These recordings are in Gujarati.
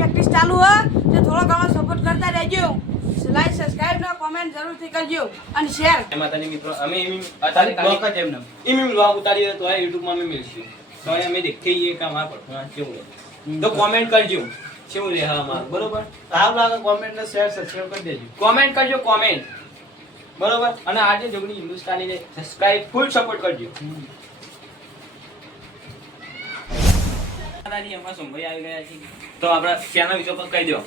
પ્રેક્ટિસ ચાલુ હે તે થોડો ઘણો સપોર્ટ કરતા રહેજો. લાઈક સબસ્ક્રાઇબ ને કોમેન્ટ જરૂરથી કરજો અને શેર. માતાની મિત્રો અમે અત્યારે બ્લોગ જ એમને બ્લોગ ઉતારીએ તો YouTube માં અમે મેળશું તો અમે દેખીએ કે અમાર પરફોર્મન્સ કેવું છે તો કોમેન્ટ કરજો કેવું રહે અમાર બરોબર સારું લાગે કોમેન્ટ ને શેર સબસ્ક્રાઇબ કરી દેજો કોમેન્ટ કરજો કોમેન્ટ બરોબર અને આજે જોગણી હિન્દુસ્તાની ને સબસ્ક્રાઇબ ફૂલ સપોર્ટ કરજો દાદાજી અમાર સંભાઈ આવી ગયા છે તો આપણા ચેનલ વિશે પર કહી દો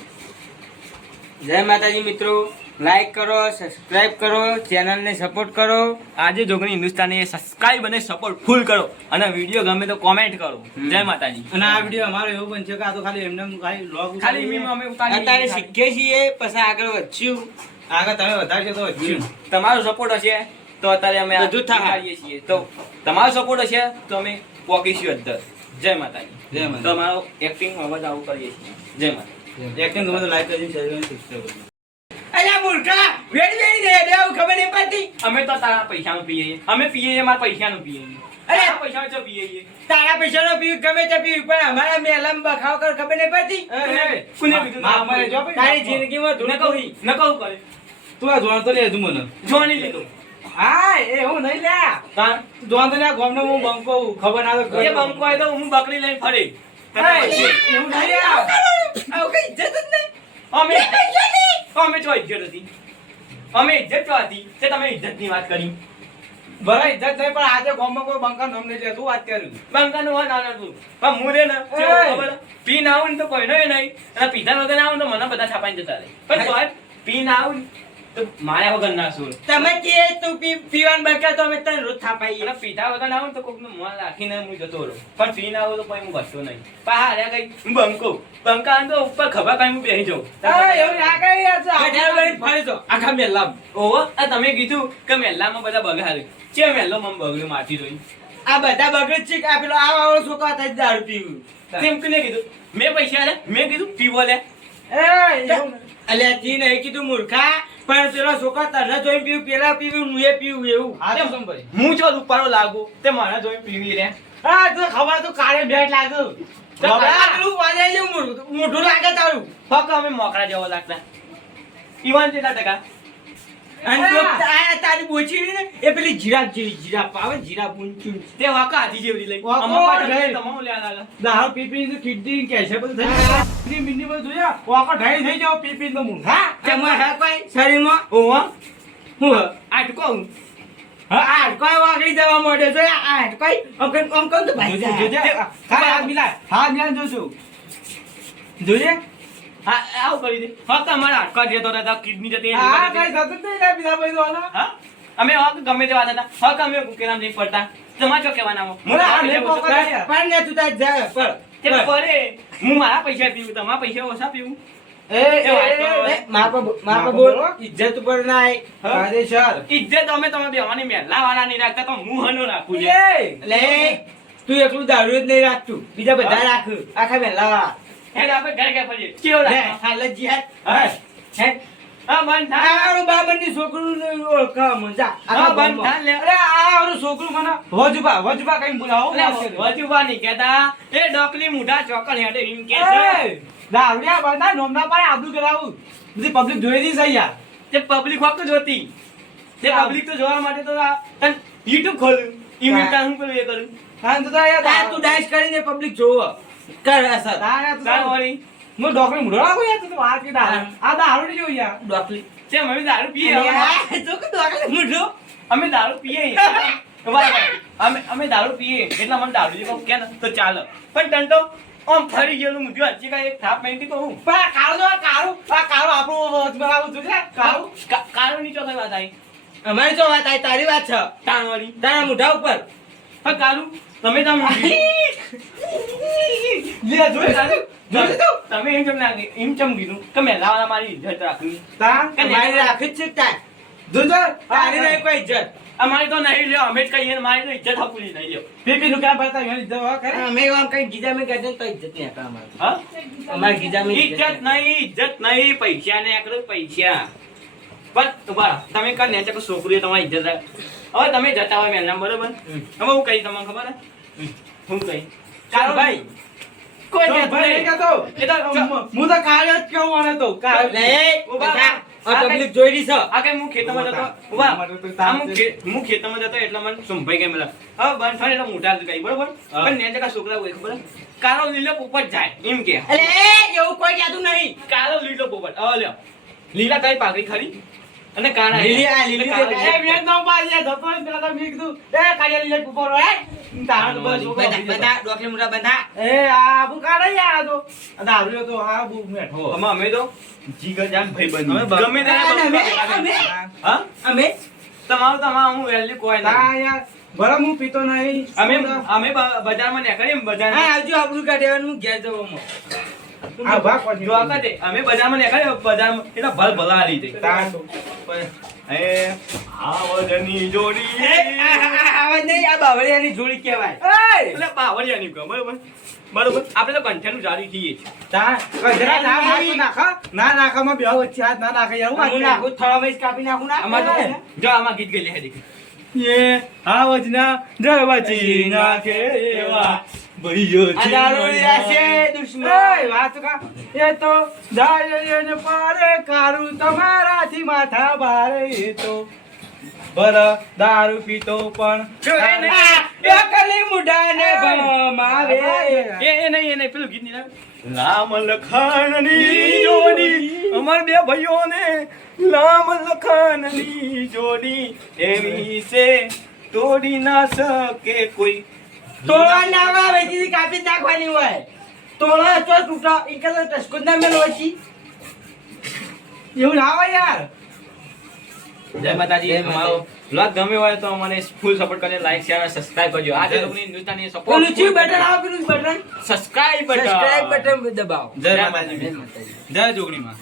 જય માતાજી મિત્રો લાઈક કરો સબસ્ક્રાઇબ કરો ચેનલ ને સપોર્ટ કરો આજે જોગણી હિન્દુસ્તાની સબસ્ક્રાઇબ અને સપોર્ટ ફૂલ કરો અને વિડિયો ગમે તો કોમેન્ટ કરો જય માતાજી અને આ વિડિયો અમારો એવો બનશે કે આ તો ખાલી એમને ખાલી વ્લોગ ખાલી મીમ અમે ઉતારી અત્યારે શીખીએ છીએ પછી આગળ વધશું આગળ તમે વધારશો તો વધશું તમારો સપોર્ટ હશે તો અત્યારે અમે બધું થાળીએ છીએ તો તમારો સપોર્ટ હશે તો અમે પોકીશું અંદર જય માતાજી જય માતા તમારો એક્ટિંગ અવાજ આવું કરીએ છીએ જય માતા એક્ટિંગ તમે તો લાઈક કરી શેર કરી સબસ્ક્રાઇબ કરી અલ્યા મૂર્ખા વેડી દે દેવ ખબર નહીં પડતી અમે તો તારા પૈસાનું પીએ અમે પીએ મારા પૈસાનું પીએ અરે પૈસા જો પીએ તારા પૈસાનો પીવું ગમે તે પીવું પણ અમારા મેલમ બખાવ કર ખબર નહીં પડતી કોને કીધું અમારે જો તારી જિંદગીમાં ધૂને કહું ન કહું કરે તું આ જોણ તો લે તું મને જોણી લીધો હા એ હું નહીં લે તાર જોણ તો લે ગોમનો હું બંકો ખબર ના તો એ બંકો હોય તો હું બકરી લઈને ફરે એવું નહીં આવ કઈ ઇજ્જત જ નહીં અમે ચો ઇજ્જત હતી અમે ઇજ્જત ચો હતી તે તમે ઇજ્જતની વાત કરી બરા ઇજ્જત નહીં પણ આજે ગોમમાં કોઈ બંકા નામ નહીં લે તું વાત કરી બંકાનું હોય ના તું પણ હું રે ને ખબર પી ના આવું ને તો કોઈનો નહીં અને પીધા વગર ના આવું તો મને બધા છાપાઈને જતા રહે પણ તો પી ના આવું તો માયા વગર ના શું તમે કે તું પીવાન બકા તો અમે તને રોજ થાપાઈ અને પીધા વગર ના આવું તો કોકનું મોં રાખીને હું જતો રહું પણ પી ના આવું તો કોઈ હું ઘટતો નહીં પહાડ્યા કઈ હું બંકા તો ઉપર ખભા કઈ હું બેસી જાઉં એવું ના કઈ ફરી તો આખા મેલ્લા ઓહો આ તમે કીધું કે મેલ્લામાં બધા બગાડે કે મેલ્લો મમ બગડ્યો માટી રોઈ આ બધા બગડ છે આ પેલો આ છોકરા થઈ દારૂ પીવું તેમ કોને કીધું મેં પૈસા લે મેં કીધું પીવો લે અલ્યા તી નહીં કીધું મૂર્ખા પણ પેલો છોકરા તને જોઈ પીવું પેલા પીવું હું એ પીવું એવું હું જો રૂપાળો લાગુ તે મને જોઈ પીવી રે હા તો ખબર તો કાળે ભેટ લાગુ મોઢું લાગે તારું ફક અમે મોકરા જેવો લાગતા ઈવન કેટલા ટકા તારી બોચી ને એ પેલી જીરાફ આવે જીરાફ ઊંચું તે વાકા હાથી જેવડી લઈ તમામ લ્યા દાળ પીપી તો કિડની કેસે બધું થઈ મિની બધું જોયા વાકા ઢાઈ થઈ જાવ પીપી નો મું હા તમાર હા કોઈ શરીરમાં ઓહો હું આટકો હા આટકો વાગડી જવા મોડે જો આટકો અમ કોણ તો ભાઈ જોજે હાથ મિલા જોશું જોજે હા આવ કરી દે ફક્ત અમારા હાડકા જેતો હતા કિડની જતી હા કઈ થતું નહીં ને બીજા ભાઈ દોના હા અમે હક ગમે તે વાત હતા હક અમે કેરામ નહીં પડતા તમાર ચો કેવાના મને આ લે પણ ને તું તા જા પર તે પરે હું મારા પૈસા પીવું તમારા પૈસા ઓછા પીવું એ માપા બોલ ઇજ્જત ઉપર નાય કાદેશર ઇજ્જત અમે તમે બેવાની મેલા વાળા નહીં રાખતા તો હું હનો રાખું છે લે તું એકલું દારૂ જ નહીં રાખતું બીજા બધા રાખ આખા મેલા વાળા હેડ આપણે ઘર કે ફરી કેવો લાગે હાલજી હેડ આ બંધ થા આ બાબની છોકરું ઓળખા મજા આ બંધ થા લે અરે આ છોકરું મને વજુબા કઈ બોલાવો વજુબા નહીં કહેતા એ ડોકલી મુઢા ચોકલ હેડે એમ કે છે દાવડિયા બંધા નોમના પાડે આબુ કરાવું બધી પબ્લિક જોઈ રહી છે યાર તે પબ્લિક વખત જોતી તે પબ્લિક તો જોવા માટે તો તન YouTube ખોલું ઇમેટા હું પેલું એ કરું હા તો યાર તું ડાન્સ કરીને પબ્લિક જોવો કર અસર તારા વળી હું ડોકલી મુઢો લાગો યાર તું વાત કે આ દારૂ ની જો યાર ડોકલી છે અમે દારૂ પીએ તો કે ડોકલી મુઢો અમે દારૂ પીએ અમે દારૂ પીએ એટલે મને દારૂ જેવો કે તો ચાલે પણ ટંટો ઓમ ફરી ગયેલું મુઢ્યો હજી કાઈ એક થાપ મેંટી તો હું પણ કાળો આપણો બનાવું છું છે કાળો ની ચોથા વાત આવી અમારી ચો વાત આવી તારી વાત છે તાણવાળી તારા મુઢા ઉપર હા કાળું તમે લે જોઈ તમે એમ ચમ કીધું કે મેલાવાળા મારી ઇજ્જત રાખવી મારી રાખી જ છે જોજો તારી નહીં કોઈ ઇજ્જત અમારી તો નહીં લ્યો અમે જ કહીએ મારી તો ઇજ્જત આપુલી નહીં લ્યો પીપી નું ક્યાં પડતા ઇજ્જત કરે અમે આમ કઈ ગીજા મે કહેતે તો ઇજ્જત નહીં આપા અમારી હા અમારી ગીજા મે ઇજ્જત નહીં પૈસા ને એકરો પૈસા પણ ઉભા તમે કર ને ચકો છોકરીએ તમારી ઇજ્જત હવે તમે જતા હોય મેલના બરોબર હવે હું કહી તમને ખબર હે હું કહી કારો ભાઈ કોઈ જો કહેતું ભાઈ નહીં. નહીં કહેતો. એ તો હું તો કાળિયો જ કેવું આને તો કાળિયો. લે, ઉભા બધા. થા. આ પબ્લિક જોઈ રહી છે. આ કઈ હું ખેતરમાં જતો ઉભા. ઉભા. અમારે તો આ તાપ હું છે. હું ખેતરમાં જતો એટલે મને સંભાઈ ગઈ મને હવે બંધ થાય એટલે મોટા જ કઈ બરોબર હા. પણ ને જગા છોકરા હોય ખબર છે? કાળો લીલો પોપટ જાય એમ કે અલે એવું કોઈ કહેતું નહીં. કાળો લીલો પોપટ હવે લ્યો લીલા કઈ પાકડી ખરી અને કાળા લીલી આ લીલી કાળા દેખાય. એ મેં ન પાડ્યા જતો ને પેલા તો મેં કીધું એ કાળિયા લીલા ઉપર હોય તાણ બસ છોકરો બધા બધા ડોકલી મોઢા બંધા. એ આ બુ કાઢે યાર આ તો આ દારૂ તો આ બુ મેઠો અમે તો જીગર જાન ભાઈબંધ અમે ગમે તે અમે હા અમે તમારું તમારું હું વેલ્યુ કોઈ તા નહીં યાર ભલે હું પીતો નહીં અમે બજારમાં નીકળીએ હા બજાર આવજો આપણું કાઢવાનું હું ઘેર જવું મો. આ ભાગ પછી જો આખા તે અમે બજારમાં નીકળીએ બજારમાં એટલે ભલ ભલા હાલી જઈ તાણ એ આવજની જોડી આવાજ નહીં આ બાવળિયાની જોડી કહેવાય. એટલે બાવળિયાની કહો, બરોબર બરોબર આપણે તો કંઠેનું જારી થઈએ છીએ તાણ જરા ના નાખો નાખા ના નાખામાં બે વચ્ચે હાથ ના નાખે એવું હું નાખું થળામાં જ કાપી નાખું ના આમાં તો જો આમાં ગીત ગઈ લે દેખ એ આવજના જરવાચી નાખે એવા ભઈઓ આ દારૂડિયા છે દુશ્મન. એ વાત કા એ તો જાય ને પારે કારું તમારાથી માથા ભારે એ તો બર દારૂ પીતો પણ ડોકલી મોઢાને ભમાવે. એ નહીં પેલું ગીત નહીં લામ લખનની જોડી અમાર બે ભાઈઓને લામ લખનની જોડી એવી છે તોડી ના શકે કોઈ તોળા ના આવે વેચી કાપી જ નાખવાની હોય. તોળા ચો તૂટા ઈ કદા ટસકો જ ના મેલો વચ્ચી. એવું ના હોય યાર જય માતાજી જય માતાજી. અમારો બ્લોગ ગમ્યો હોય તો અમને ફૂલ સપોર્ટ કરીને લાઈક શેર અને સબસ્ક્રાઇબ કરજો આજે લોકોની હિન્દુસ્તાની પેલું ચી સપોર્ટ બટન આવે પેલું બટન સબસ્ક્રાઇબ સબસ્ક્રાઇબ બટન દબાવો. જય માતાજી જય માતાજી. જય જોગણીમાં